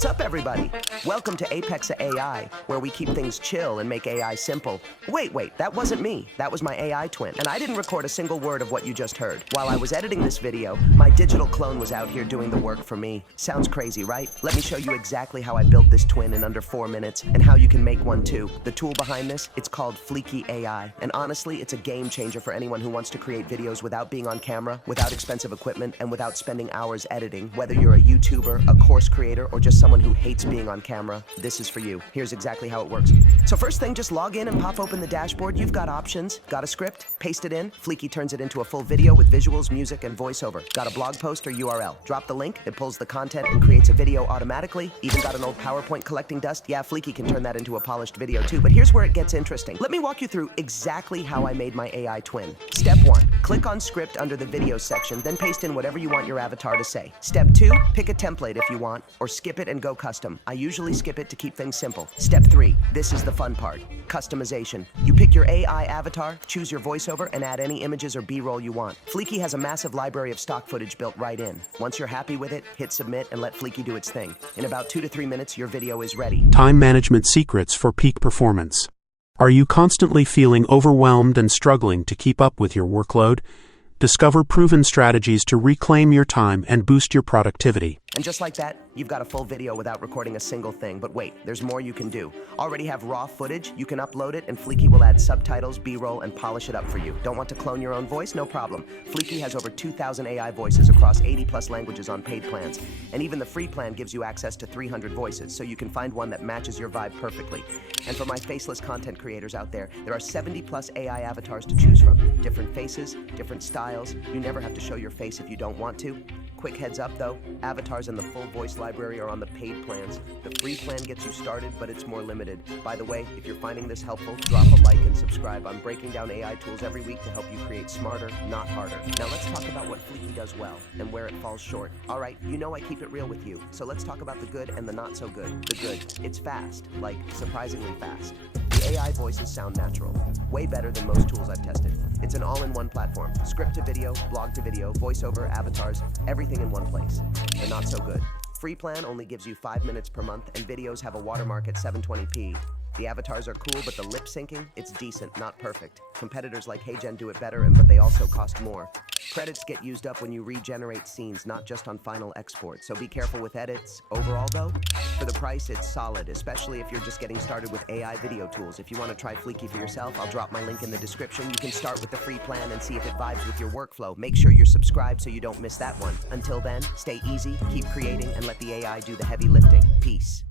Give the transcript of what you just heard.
What's up, everybody? Welcome to Apexa AI, where we keep things chill and make AI simple. Wait, that wasn't me. That was my AI twin, and I didn't record a single word of what you just heard. While I was editing this video, my digital clone was out here doing the work for me. Sounds crazy, right? Let me show you exactly how I built this twin in under 4 minutes, and how you can make one too. The tool behind this, it's called Fliki AI, and honestly, it's a game changer for anyone who wants to create videos without being on camera, without expensive equipment, and without spending hours editing. Whether you're a YouTuber, a course creator, or just someone who hates being on camera, this is for you. Here's exactly how it works. So first thing, just log in and pop open the dashboard. You've got options. Got a script? Paste it in. Fliki turns it into a full video with visuals, music, and voiceover. Got a blog post or URL? Drop the link, it pulls the content and creates a video automatically. Even got an old PowerPoint collecting dust? Yeah, Fliki can turn that into a polished video too, but here's where it gets interesting. Let me walk you through exactly how I made my AI twin. Step 1, click on script under the video section, then paste in whatever you want your avatar to say. Step 2, pick a template if you want, or skip it and go custom. I usually skip it to keep things simple. Step 3, this is the fun part, customization. You pick your AI avatar, choose your voiceover, and add any images or B-roll you want. Fliki has a massive library of stock footage built right in. Once you're happy with it, hit submit and let Fliki do its thing. In about 2 to 3 minutes, your video is ready. Time management secrets for peak performance. Are you constantly feeling overwhelmed and struggling to keep up with your workload? Discover proven strategies to reclaim your time and boost your productivity. And just like that, you've got a full video without recording a single thing. But wait, there's more you can do. Already have raw footage? You can upload it, and Fliki will add subtitles, B-roll, and polish it up for you. Don't want to clone your own voice? No problem. Fliki has over 2,000 AI voices across 80+ languages on paid plans. And even the free plan gives you access to 300 voices, so you can find one that matches your vibe perfectly. And for my faceless content creators out there are 70+ AI avatars to choose from. Different faces, different styles. You never have to show your face if you don't want to. Quick heads up though, avatars in the full voice library are on the paid plans. The free plan gets you started, but it's more limited. By the way, if you're finding this helpful, drop a like and subscribe. I'm breaking down AI tools every week to help you create smarter, not harder. Now let's talk about what Fliki does well and where it falls short. All right, you know I keep it real with you, so let's talk about the good and the not so good. The good, it's fast, like surprisingly fast. The AI voices sound natural, way better than most tools I've tested. It's an all-in-one platform, script to video, blog to video, voiceover, avatars, everything in one place. The not so good. Free plan only gives you 5 minutes per month, and videos have a watermark at 720p. The avatars are cool, but the lip syncing, it's decent, not perfect. Competitors like HeyGen do it better, but they also cost more. Credits get used up when you regenerate scenes, not just on final export, so be careful with edits. Overall though, for the price, it's solid, especially if you're just getting started with AI video tools. If you want to try Fliki for yourself, I'll drop my link in the description. You can start with the free plan and see if it vibes with your workflow. Make sure you're subscribed so you don't miss that one. Until then, stay easy, keep creating, and let the AI do the heavy lifting. Peace.